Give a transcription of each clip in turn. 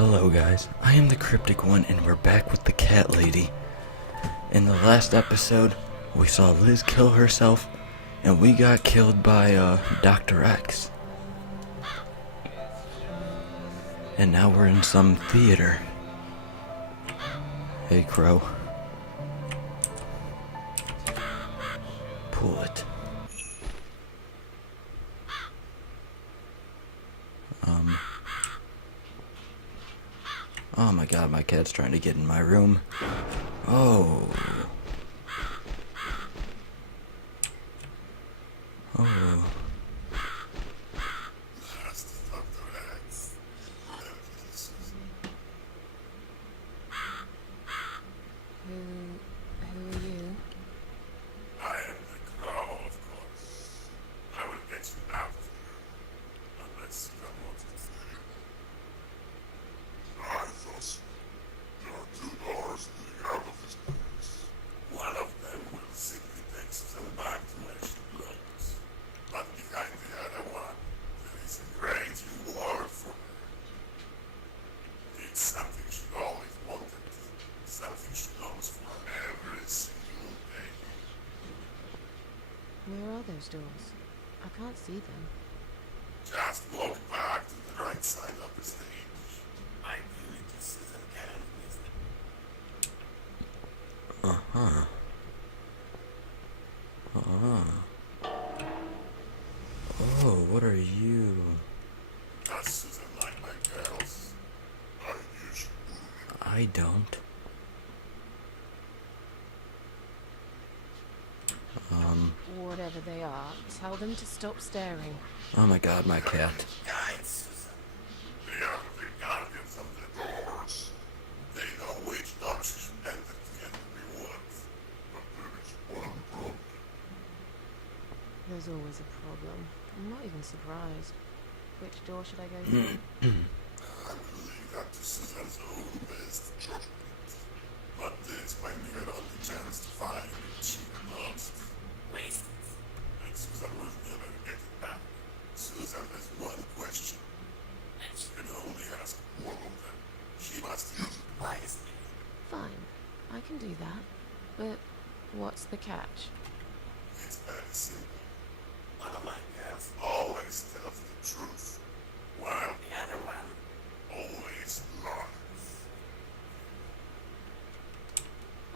Hello guys, I am the Cryptic One and we're back with the cat lady. In the last episode, we saw Liz kill herself and we got killed by Dr. X. And now we're in some theater. Hey Crow. Pull it. Oh my god, my cat's trying to get in my room. Oh. Oh. Who are you? I am the Crow, of course. I will get you out of here, unless you don't want to stay. Arthos, there are two doors leading out of this place. One of them will simply take them back to where she belongs. But behind the other one, there is a great reward for her. It's something she always wanted. Something she longs for every single day. Where are those doors? I can't see them. Just walk back to the right side of the stage. I knew it is Susan can miss them. Uh-huh. Oh, what are you? Does Susan like my girls? I usually I don't. Whatever they are, tell them to stop staring. Oh my god, my cat. guide Susan. They are the guardians of the doors. They know which doors she should enter to get the rewards. But there is one problem. There's always a problem. I'm not even surprised. Which door should I go through? I will leave that to Susan's own best judgment. But this might be her only chance to find what she lost. Waste. And Susan will never get it back. Susan has one question. And she can only ask one of them. She must use it wisely. Fine, I can do that. But what's the catch? It's very simple. One of my cats always tells the truth, while the other one always lies.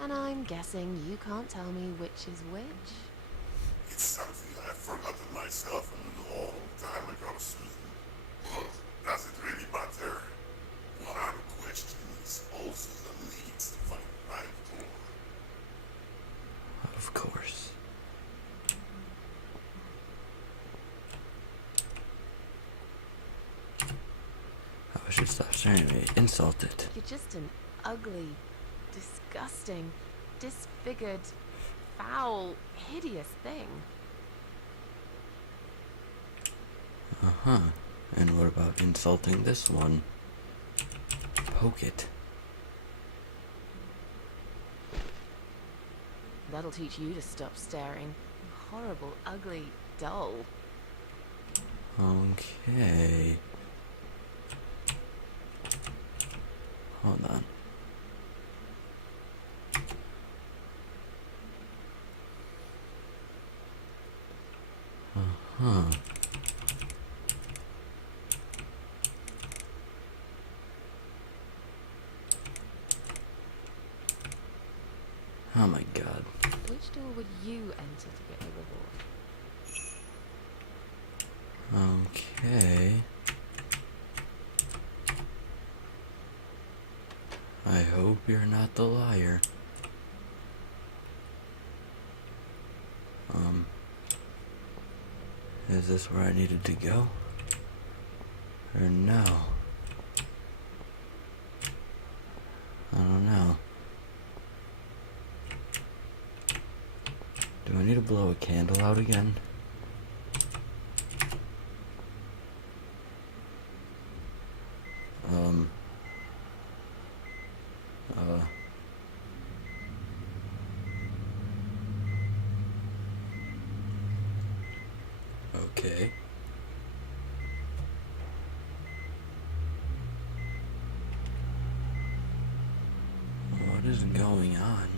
And I'm guessing you can't tell me which is which? It's something I've forgotten myself a long time ago, Susan. But does it really matter? What I'm questioning is also the needs to find the right door. Of course. I should stop staring at me. Insulted. You're just an ugly, disgusting, disfigured, foul, hideous thing. Uh-huh. And what about insulting this one? Poke it. That'll teach you to stop staring. You horrible, ugly, dull. Okay. Hold on. Uh-huh. Oh my god. Which door would you enter to get the reward? Okay. I hope you're not the liar. Is this where I needed to go? Or no? I don't know. Do I need to blow a candle out again? Okay. is going on?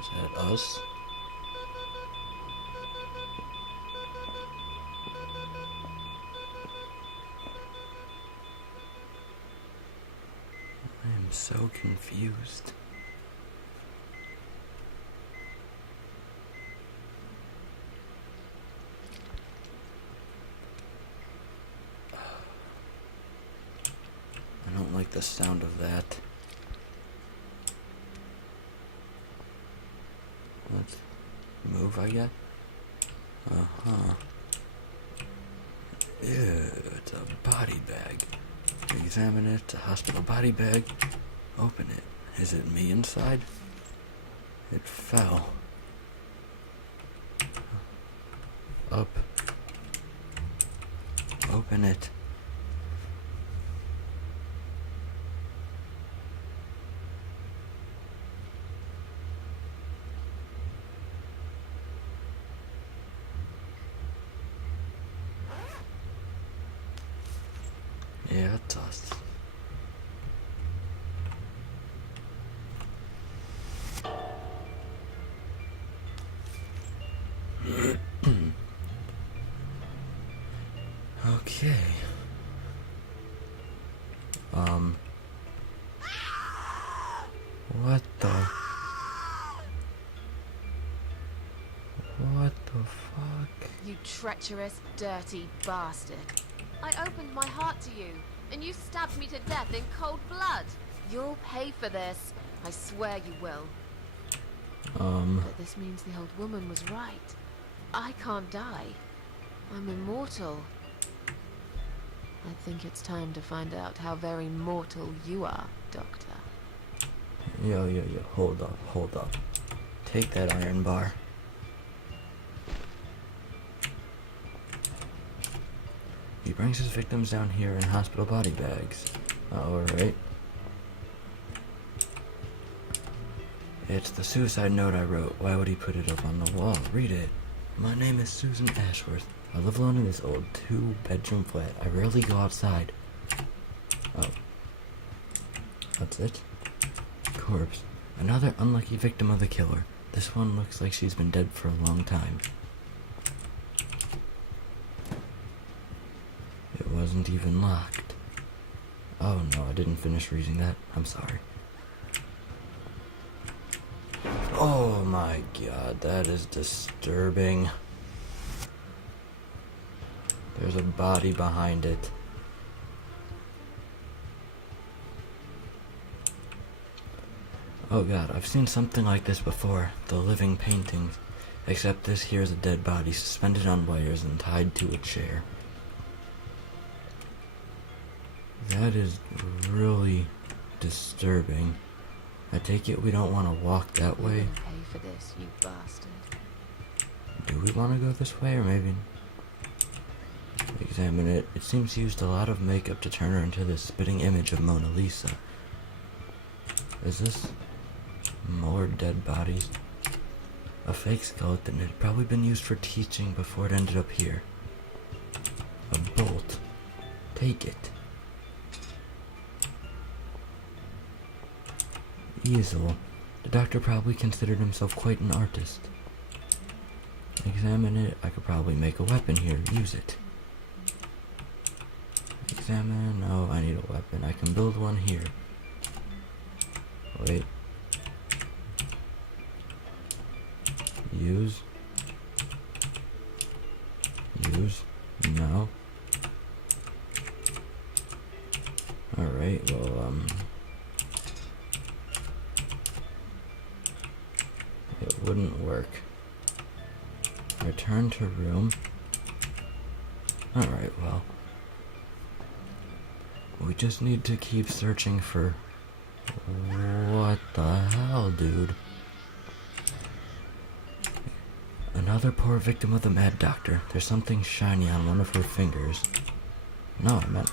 Is that us? I am so confused. I don't like the sound of that. Let's move, I guess. Uh-huh. Ew, it's a body bag. Examine it. It's a hospital body bag. Open it. Is it me inside? It fell. Up. Open it. Yeah, it's us. Okay. What the? What the fuck? You treacherous, dirty bastard. I opened my heart to you, and you stabbed me to death in cold blood. You'll pay for this. I swear you will. But this means the old woman was right. I can't die. I'm immortal. I think it's time to find out how very mortal you are, Doctor. Yo, hold up. Take that iron bar. He brings his victims down here in hospital body bags. Alright. It's the suicide note I wrote. Why would he put it up on the wall? Read it. My name is Susan Ashworth. I live alone in this old 2-bedroom flat. I rarely go outside. Oh. That's it? Corpse. Another unlucky victim of the killer. This one looks like she's been dead for a long time. It wasn't even locked. Oh no, I didn't finish reading that. I'm sorry. Oh my god, that is disturbing. There's a body behind it. Oh god, I've seen something like this before. The living paintings. Except this here is a dead body suspended on wires and tied to a chair. That is really disturbing. I take it we don't want to walk that way. You're gonna pay for this, you bastard. Do we want to go this way or maybe... Examine it. It seems he used a lot of makeup to turn her into this spitting image of Mona Lisa. Is this more dead bodies? A fake skeleton. It had probably been used for teaching before it ended up here. A bolt. Take it. Easel. The doctor probably considered himself quite an artist. Examine it. I could probably make a weapon here. Use it. Examine. No, I need a weapon. I can build one here. Wait. Use. Use. No. Alright, well, it wouldn't work. Return to room. Alright, well. We just need to keep searching for... What the hell, dude? Another poor victim of the mad doctor. There's something shiny on one of her fingers. No, I meant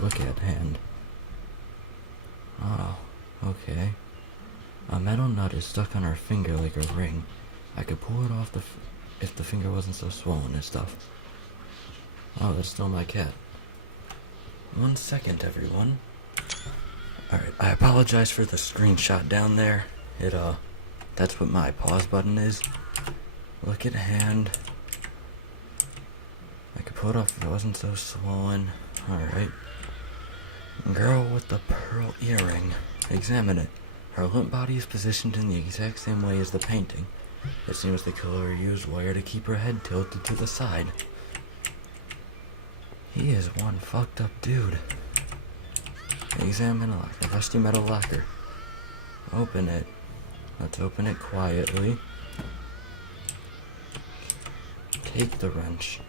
look at hand. Oh, okay. A metal nut is stuck on her finger like a ring. I could pull it off the... if the finger wasn't so swollen and stuff. Oh, that's still my cat. 1 second, everyone. Alright, I apologize for the screenshot down there. That's what my pause button is. Look at hand. I could pull it off if it wasn't so swollen. Alright. Girl with the pearl earring. Examine it. Her limp body is positioned in the exact same way as the painting. It seems the killer used wire to keep her head tilted to the side. He is one fucked up dude. Examine a rusty metal locker. Open it. Let's open it quietly. Take the wrench.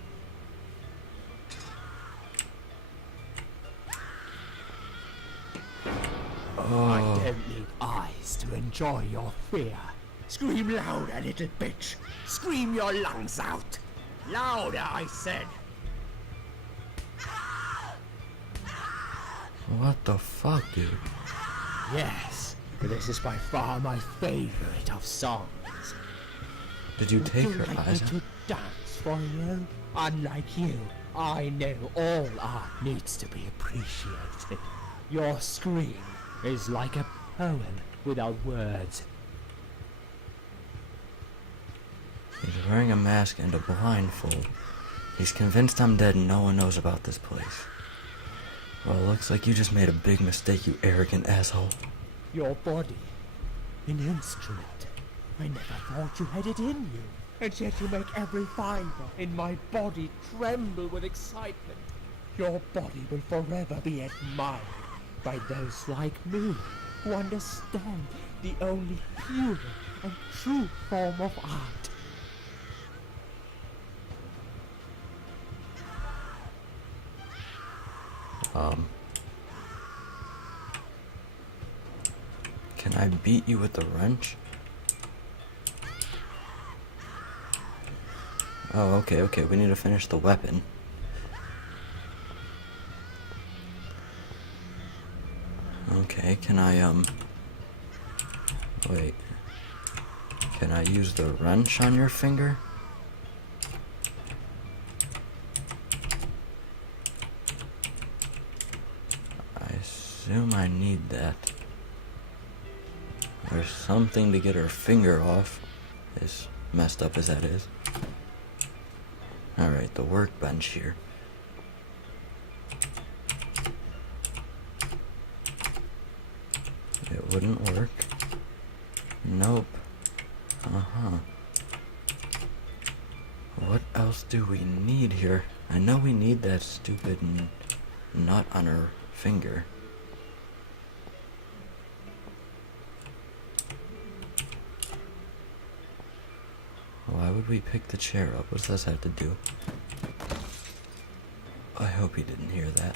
I don't need eyes to enjoy your fear. Scream louder, little bitch. Scream your lungs out. Louder, I said. What the fuck, dude? Yes, this is by far my favorite of songs. Did you take Would you her like eyes me out? to dance for you? Unlike you, I know all art needs to be appreciated. Your scream is like a poem without words. He's wearing a mask and a blindfold. He's convinced I'm dead and no one knows about this place. Well, looks like you just made a big mistake, you arrogant asshole. Your body, an instrument. I never thought you had it in you. And yet you make every fiber in my body tremble with excitement. Your body will forever be admired by those like me who understand the only pure and true form of art. Can I beat you with the wrench? Oh, okay, we need to finish the weapon. Okay, can I, wait. Can I use the wrench on your finger? I assume I need that. There's something to get her finger off, as messed up as that is. Alright, the workbench here. It wouldn't work. Nope. Uh-huh. What else do we need here? I know we need that stupid nut on her finger. Why would we pick the chair up? What does this have to do? I hope he didn't hear that.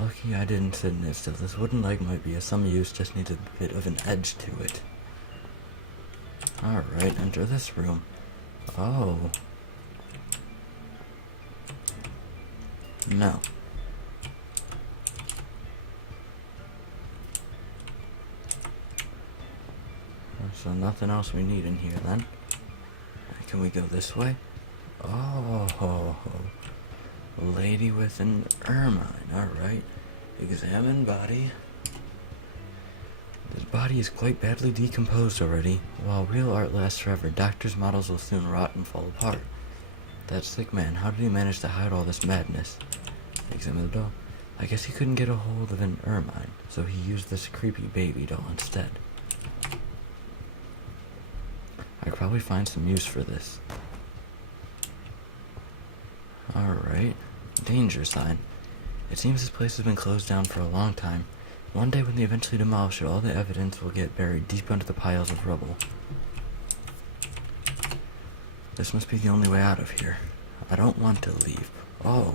Lucky I didn't sit in it still. This wooden leg might be of some use, just needs a bit of an edge to it. Alright, enter this room. Oh. No. So nothing else we need in here then. Can we go this way? Oh, lady with an ermine. Alright. Examine body. This body is quite badly decomposed already. While real art lasts forever, doctors' models will soon rot and fall apart. That sick man, how did he manage to hide all this madness? Examine the doll. I guess he couldn't get a hold of an ermine, so he used this creepy baby doll instead. I'd probably find some use for this. Alright. Danger sign. It seems this place has been closed down for a long time. One day when they eventually demolish it, all the evidence will get buried deep under the piles of rubble. This must be the only way out of here. I don't want to leave. Oh.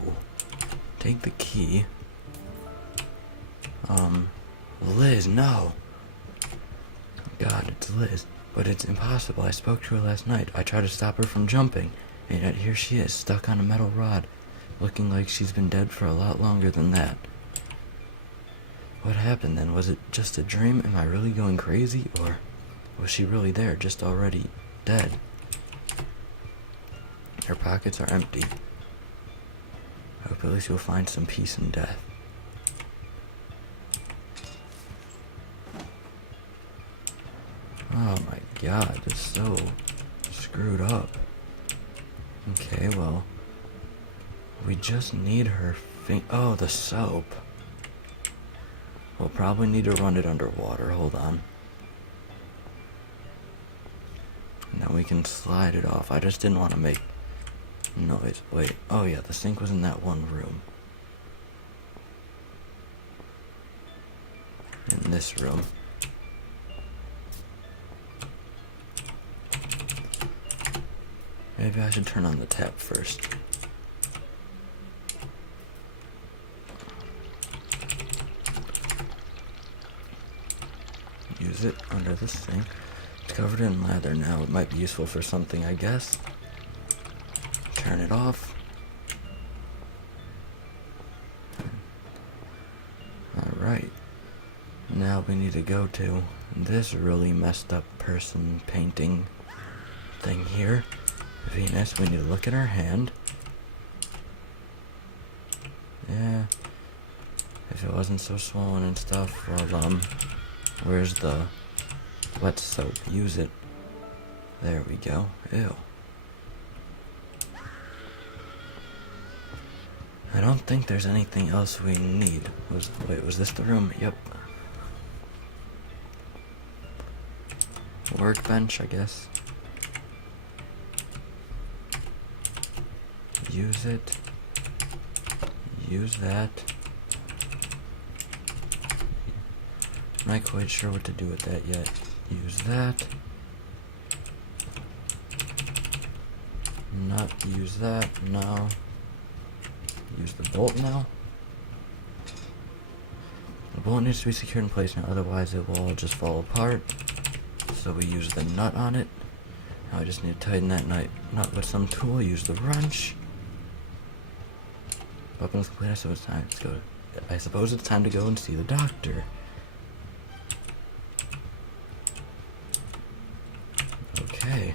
Take the key. Liz, no! God, it's Liz. But it's impossible. I spoke to her last night. I tried to stop her from jumping. And yet here she is, stuck on a metal rod, looking like she's been dead for a lot longer than that. What happened then? Was it just a dream? Am I really going crazy? Or was she really there, just already dead? Her pockets are empty. I hope at least you'll find some peace in death. Oh my god, this is so screwed up. Okay, well, we just need her oh, the soap. We'll probably need to run it underwater. Hold on. And then we can slide it off. I just didn't want to make noise. Wait. Oh yeah, the sink was in that one room. In this room. Maybe I should turn on the tap first. Use it under the sink. It's covered in lather now. It might be useful for something, I guess. Turn it off. Alright. Now we need to go to this really messed up person painting thing here. Venus, we need to look at her hand. Yeah. If it wasn't so swollen and stuff, well, where's the wet soap? Use it. There we go. Ew. I don't think there's anything else we need. Wait, was this the room? Yep. Workbench, I guess. Use it. Use that. I'm not quite sure what to do with that yet. Use that. Not use that. No. Use the bolt now. The bolt needs to be secured in place now, otherwise it will all just fall apart. So we use the nut on it. Now I just need to tighten that nut with some tool. Use the wrench. Weapons complete. I suppose it's time to go and see the doctor. Okay.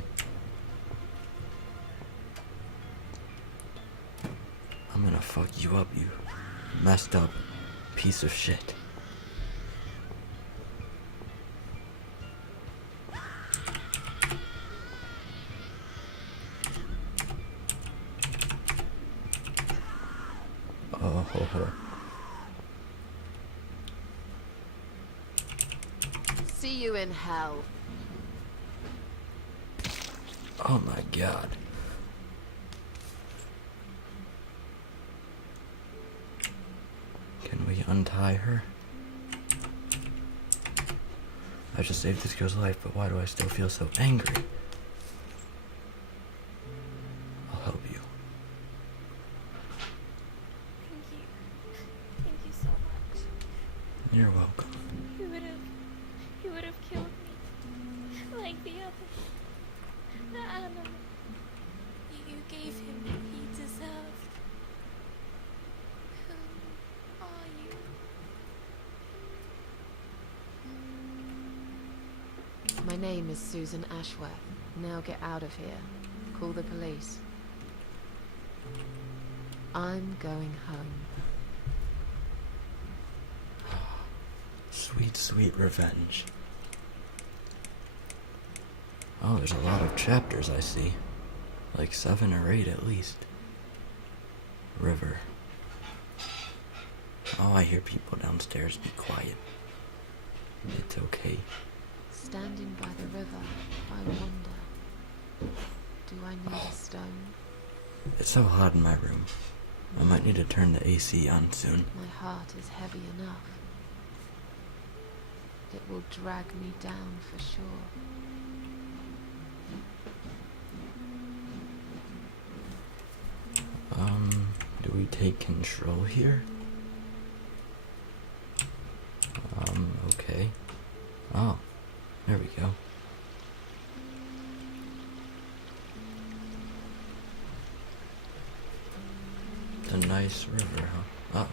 I'm gonna fuck you up, you messed up piece of shit. Oh. See you in hell. Oh my god. Can we untie her? I just saved this girl's life, but why do I still feel so angry? I'll help you. Thank you so much. You're welcome. He would have killed me. Like the others. The animal. You gave him what he deserved. Who are you? My name is Susan Ashworth. Now get out of here. Call the police. I'm going home. Sweet, sweet revenge. Oh, there's a lot of chapters I see. Like 7 or 8 at least. River. Oh, I hear people downstairs. Be quiet. It's okay. Standing by the river, I wonder, do I need a stone? It's so hot in my room. I might need to turn the AC on soon. My heart is heavy enough. It will drag me down for sure. Do we take control here? Okay. Oh, there we go. It's a nice river, huh? Oh.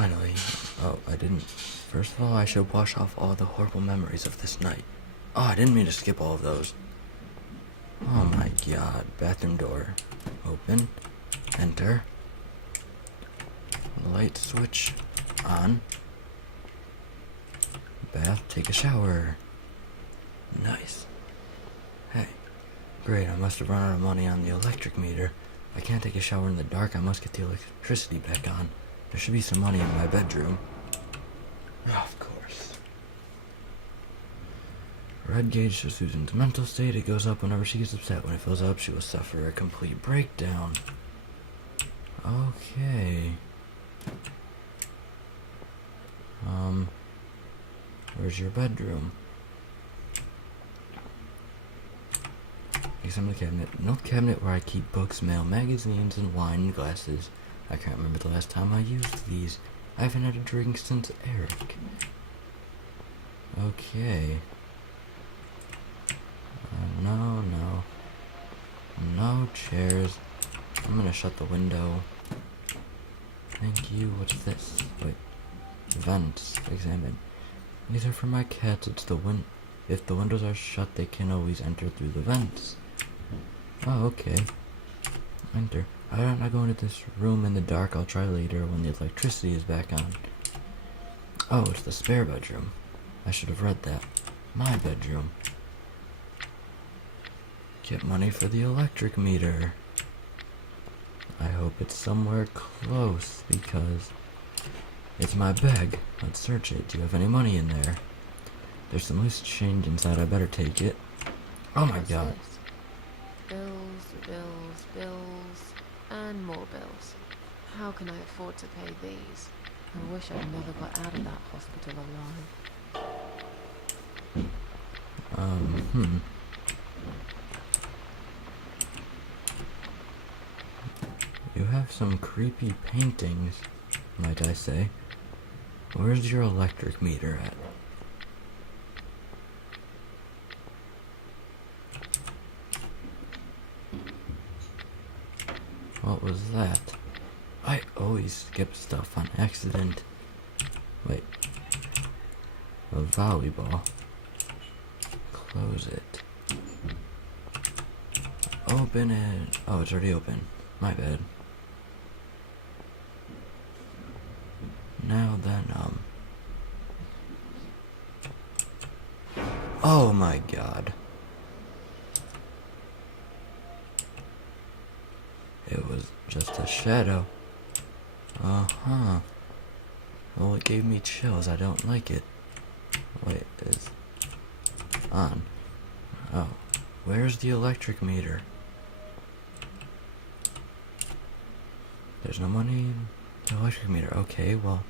Finally. Oh, I didn't. First of all, I should wash off all the horrible memories of this night. Oh, I didn't mean to skip all of those. Oh my god. Bathroom door. Open. Enter. Light switch. On. Bath. Take a shower. Nice. Hey. Great, I must have run out of money on the electric meter. I can't take a shower in the dark. I must get the electricity back on. There should be some money in my bedroom. Of course. Red gauge shows Susan's mental state. It goes up whenever she gets upset. When it fills up, she will suffer a complete breakdown. Okay. Where's your bedroom? Examine the cabinet. Note cabinet where I keep books, mail, magazines, and wine and glasses. I can't remember the last time I used these. I haven't had a drink since Eric. Okay. No. No chairs. I'm gonna shut the window. Thank you. What's this? Wait. Vents. Examine. These are for my cats. If the windows are shut, they can always enter through the vents. Oh, okay. Enter. I'm not going to this room in the dark. I'll try later when the electricity is back on. Oh, it's the spare bedroom. I should have read that. My bedroom. Get money for the electric meter. I hope it's somewhere close because it's my bag. Let's search it. Do you have any money in there? There's some loose change inside. I better take it. Oh my god. This? Bills, and more bills. How can I afford to pay these? I wish I'd never got out of that hospital alive. You have some creepy paintings, might I say. Where's your electric meter at? What was that? I always skip stuff on accident. Wait. A volleyball. Close it. Open it. Oh, it's already open. My bad. Now then, oh my god. It was just a shadow. Uh-huh. Well, it gave me chills. I don't like it. Wait, it's on. Oh. Where's the electric meter? There's no money in the electric meter. Okay, well,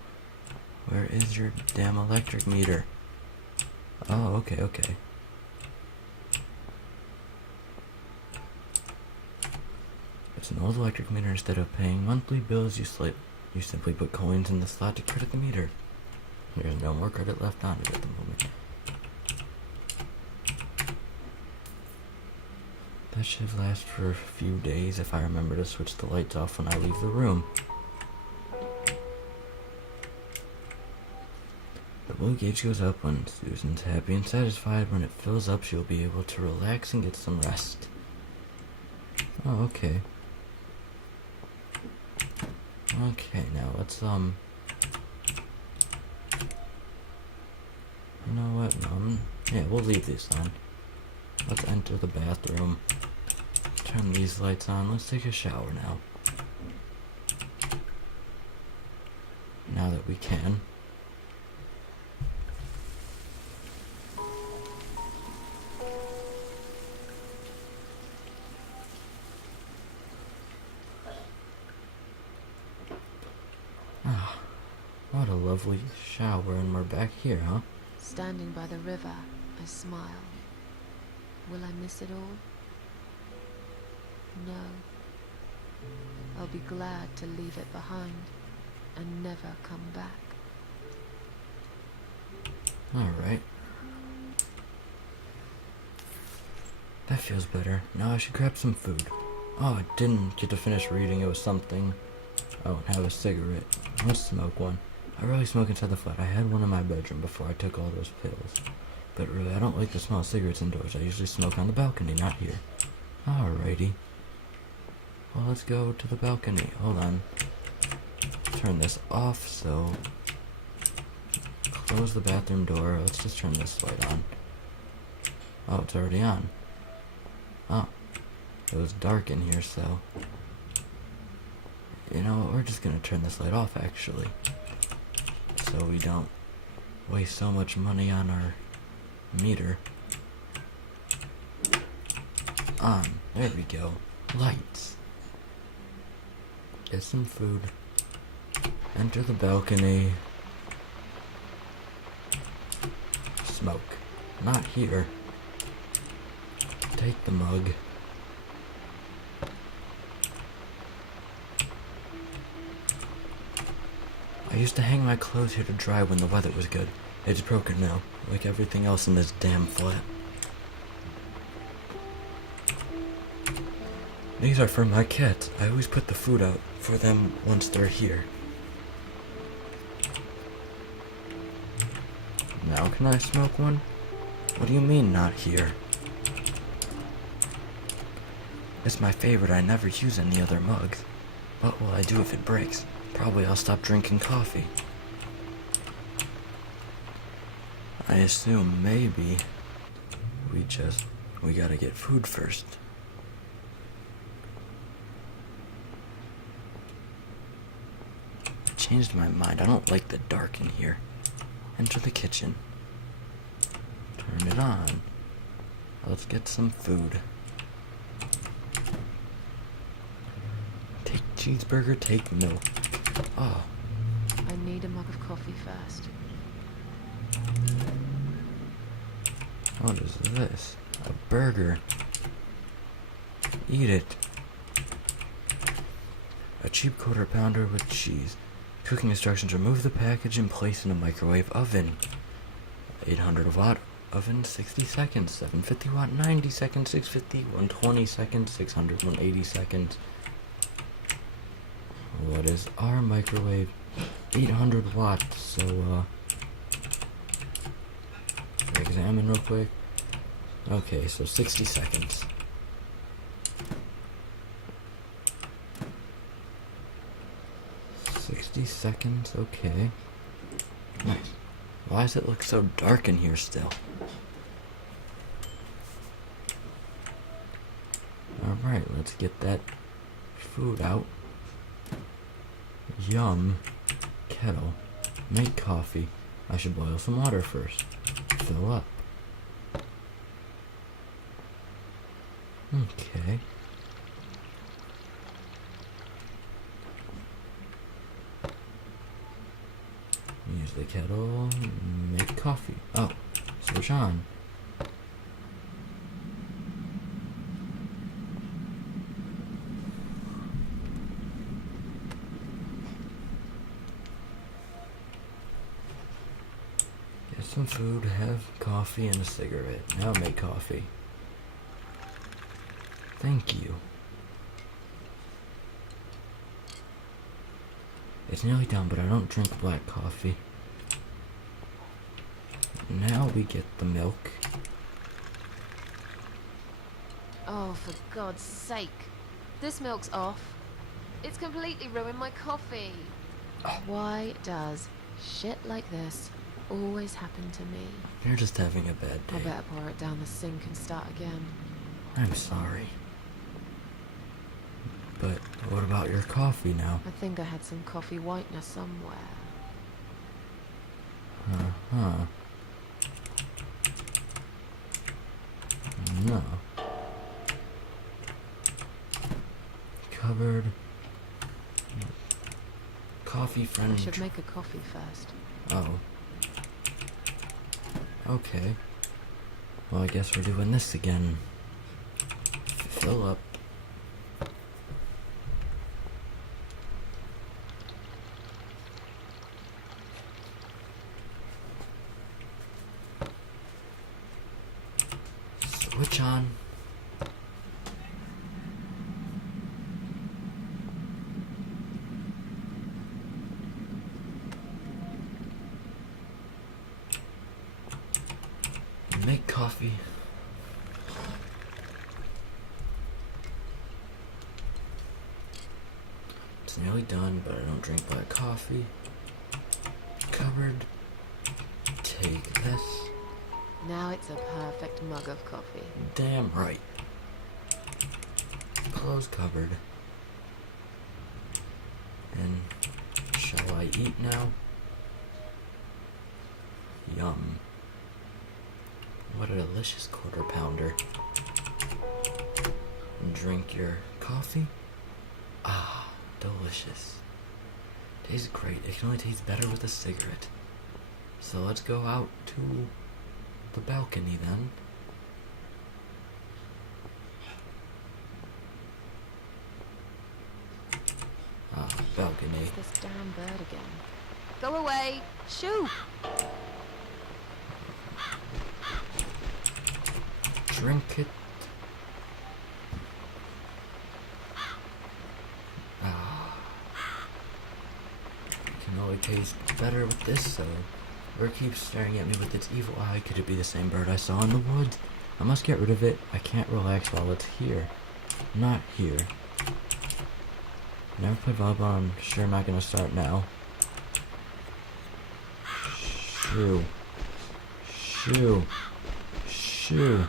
where is your damn electric meter? Oh, okay. It's an old electric meter. Instead of paying monthly bills, you simply put coins in the slot to credit the meter. There's no more credit left on it at the moment. That should last for a few days if I remember to switch the lights off when I leave the room. The blue gauge goes up when Susan's happy and satisfied. When it fills up, she'll be able to relax and get some rest. Oh, okay. Okay, now let's, you know what, yeah, we'll leave this on. Let's enter the bathroom. Turn these lights on. Let's take a shower now. Now that we can. Ah, what a lovely shower, and we're back here, huh? Standing by the river, I smile. Will I miss it all? No. I'll be glad to leave it behind and never come back. Alright. That feels better. Now I should grab some food. Oh, I didn't get to finish reading. It was something. Oh, and have a cigarette. Let's smoke one. I really smoke inside the flat. I had one in my bedroom before I took all those pills. But really, I don't like the smell of cigarettes indoors. I usually smoke on the balcony, not here. Alrighty. Well, let's go to the balcony. Hold on. Turn this off, so... Close the bathroom door. Let's just turn this light on. Oh, it's already on. Oh. It was dark in here, so... You know what, we're just gonna turn this light off, actually. So we don't waste so much money on our meter. On. There we go. Lights. Get some food. Enter the balcony. Smoke. Not here. Take the mug. I used to hang my clothes here to dry when the weather was good. It's broken now, like everything else in this damn flat. These are for my cats. I always put the food out for them once they're here. Now can I smoke one? What do you mean, not here? It's my favorite. I never use any other mugs. What will I do if it breaks? Probably I'll stop drinking coffee. I assume maybe we gotta get food first. I changed my mind. I don't like the dark in here. Enter the kitchen. Turn it on. Let's get some food. Take cheeseburger, take milk. Oh. I need a mug of coffee first. What is this? A burger. Eat it. A cheap quarter pounder with cheese. Cooking instructions: remove the package and place in a microwave oven. 800 watt oven, 60 seconds. 750 watt, 90 seconds. 650, 120 seconds. 600, 180 seconds. What is our microwave? 800 watts, so, examine real quick. Okay, so 60 seconds. Seconds, okay. Nice. Why does it look so dark in here still? Alright, let's get that food out. Yum. Kettle. Make coffee. I should boil some water first. Fill up. Okay. Use the kettle. Make coffee. Oh, switch on. Get some food, have coffee, and a cigarette. Now make coffee. Thank you. It's nearly done, but I don't drink black coffee. Now we get the milk. Oh, for God's sake. This milk's off. It's completely ruined my coffee. Why does shit like this always happen to me? You're just having a bad I day. better pour it down the sink and start again. I'm sorry. But what about your coffee now? I think I had some coffee whitener somewhere. Uh-huh. No. Cupboard. Coffee friend. I should make a coffee first. Oh. Okay. Well, I guess we're doing this again. Fill up. Switch on. coffee. It's nearly done, but I don't drink black coffee. Cupboard. Take this. Now it's a perfect mug of coffee. Damn right. Close cupboard. And shall I eat now? Yum. What a delicious quarter pounder. Drink your coffee. Ah, delicious. Tastes great. It can only taste better with a cigarette. So let's go out to the balcony then. Ah, balcony. It's this damn bird again. Go away! Shoo! Drink it. Ah. It can only taste better with this, so bird keeps staring at me with its evil eye. Could it be the same bird I saw in the woods? I must get rid of it. I can't relax while it's here. Not here. Never played volleyball. I'm sure I'm not gonna start now. Shoo. Shoo. Shoo.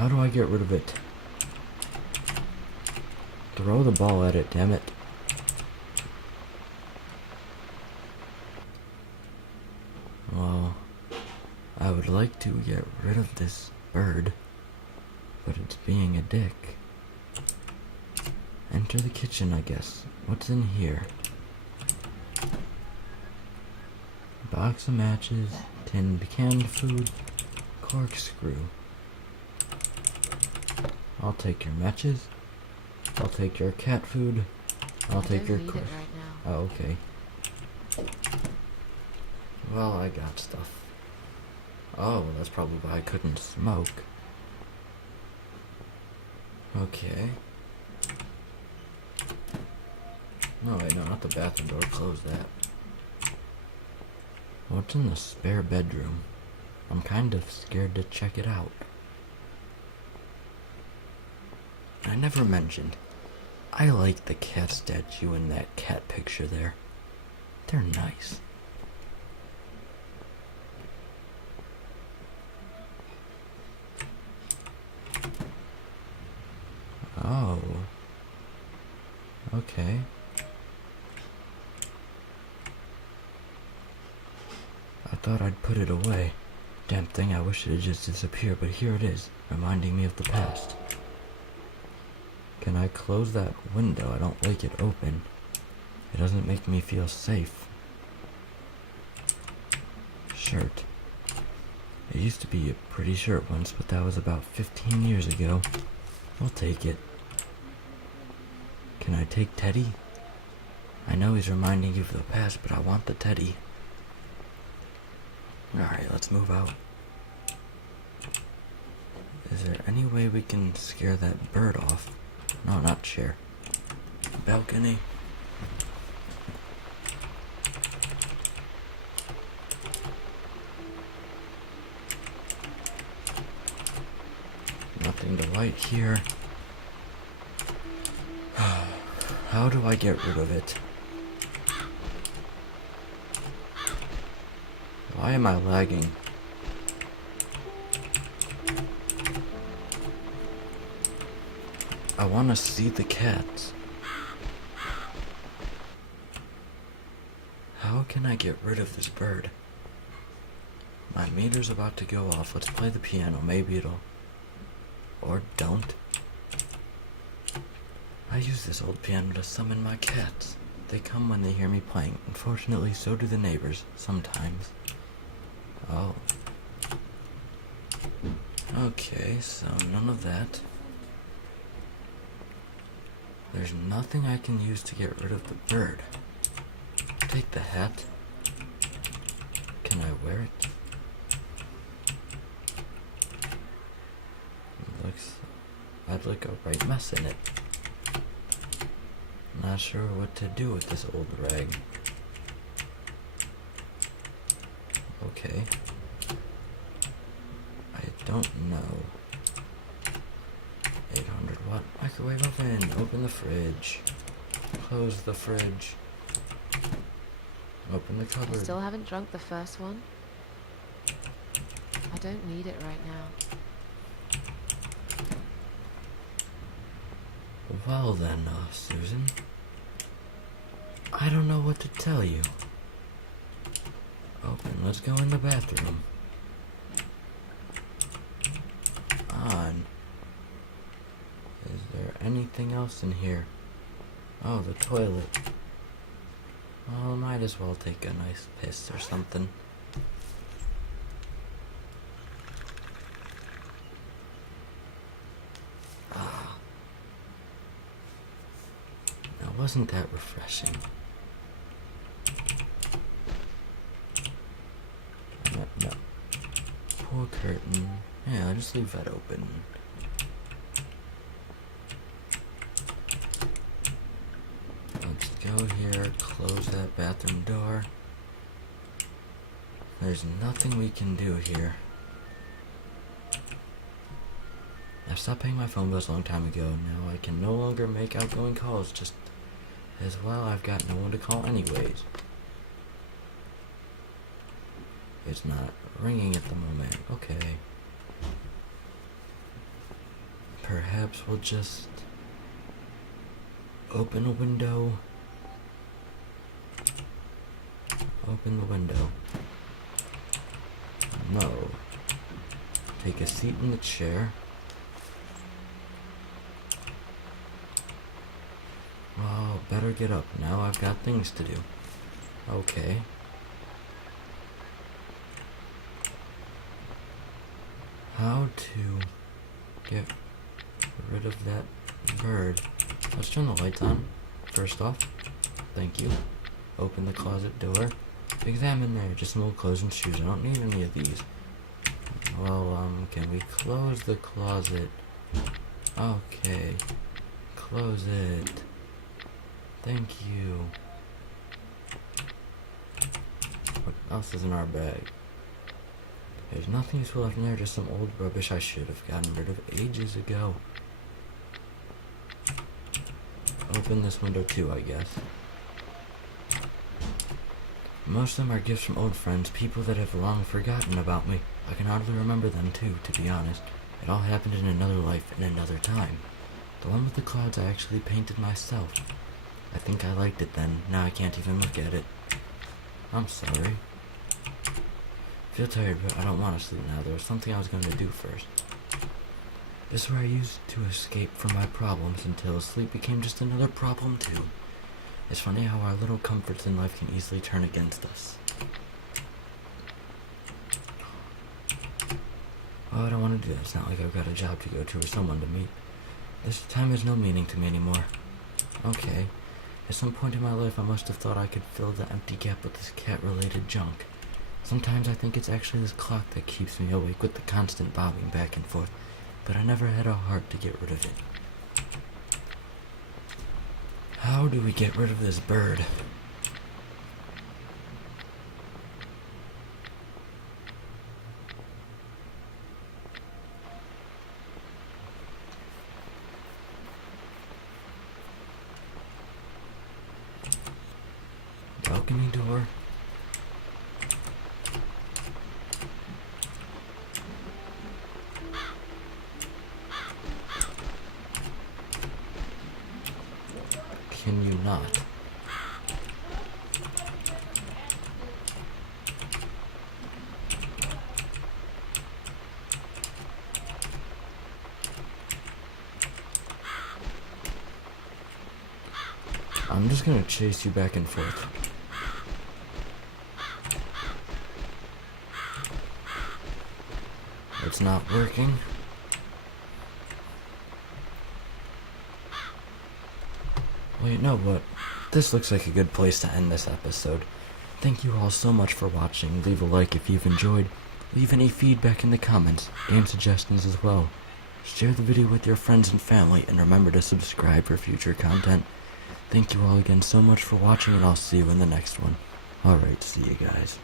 How do I get rid of it? Throw the ball at it, damn it. Well, I would like to get rid of this bird, but it's being a dick. Enter the kitchen, I guess. What's in here? Box of matches, tin canned food, corkscrew. I'll take your matches. I'll take your cat food. I'll take your Don't need it right now. Oh, okay. Well, I got stuff. Oh, that's probably why I couldn't smoke. Okay. No, wait, no, not the bathroom door. Close that. What's in the spare bedroom? I'm kind of scared to check it out. I never mentioned, I like the cat statue and that cat picture there. They're nice. Oh. Okay. I thought I'd put it away. Damn thing, I wish it had just disappeared, but here it is, reminding me of the past. Can I close that window? I don't like it open. It doesn't make me feel safe. Shirt. It used to be a pretty shirt once, but that was about 15 years ago. I'll take it. Can I take Teddy? I know he's reminding you of the past, but I want the Teddy. Alright, let's move out. Is there any way we can scare that bird off? No, not chair. Balcony. Nothing to light here. How do I get rid of it? Why am I lagging? I want to see the cat. How can I get rid of this bird? My meter's about to go off. Let's play the piano. Maybe it'll... Or don't. I use this old piano to summon my cats. They come when they hear me playing. Unfortunately, so do the neighbors, sometimes. Oh. Okay, so none of that. There's nothing I can use to get rid of the bird. Take the hat. Can I wear it? I'd look a right mess in it. Not sure what to do with this old rag. Okay. I don't know. 800-watt microwave oven. Open the fridge. Close the fridge. Open the I cupboard. still haven't drunk the first one. I don't need it right now. Well then, Susan. I don't know what to tell you. Open, let's go in the bathroom. On. Is there anything else in here? Oh, the toilet. Well, might as well take a nice piss or something. Ah. Now, wasn't that refreshing? No. Pull curtain. Yeah, I'll just leave that open. Let's go here, close that bathroom door. There's nothing we can do here. I stopped paying my phone bills a long time ago. Now I can no longer make outgoing calls, just as well I've got no one to call anyways. It's not ringing at the moment. Okay. Perhaps we'll just open a window. Open the window. No. Take a seat in the chair. Well, better get up now. I've got things to do. Okay. How to get rid of that bird? Let's turn the lights on. First off, thank you. Open the closet door. Examine there, just some old clothes and shoes. I don't need any of these. Well, can we close the closet? Okay. Close it. Thank you. What else is in our bag? There's nothing useful left in there, just some old rubbish I should have gotten rid of ages ago. Open this window too, I guess. Most of them are gifts from old friends, people that have long forgotten about me. I can hardly remember them too, to be honest. It all happened in another life, in another time. The one with the clouds I actually painted myself. I think I liked it then, now I can't even look at it. I'm sorry. I feel tired, but I don't want to sleep now. There was something I was going to do first. This is where I used to escape from my problems until sleep became just another problem too. It's funny how our little comforts in life can easily turn against us. Oh, I don't want to do that. It's not like I've got a job to go to or someone to meet. This time has no meaning to me anymore. Okay. At some point in my life, I must have thought I could fill the empty gap with this cat-related junk. Sometimes I think it's actually this clock that keeps me awake with the constant bobbing back and forth, but I never had a heart to get rid of it. How do we get rid of this bird? Balcony door. Can you not? I'm just gonna chase you back and forth. It's not working. Well, you know what? This looks like a good place to end this episode. Thank you all so much for watching. Leave a like if you've enjoyed. Leave any feedback in the comments. Game suggestions as well. Share the video with your friends and family. And remember to subscribe for future content. Thank you all again so much for watching. And I'll see you in the next one. Alright, see you guys.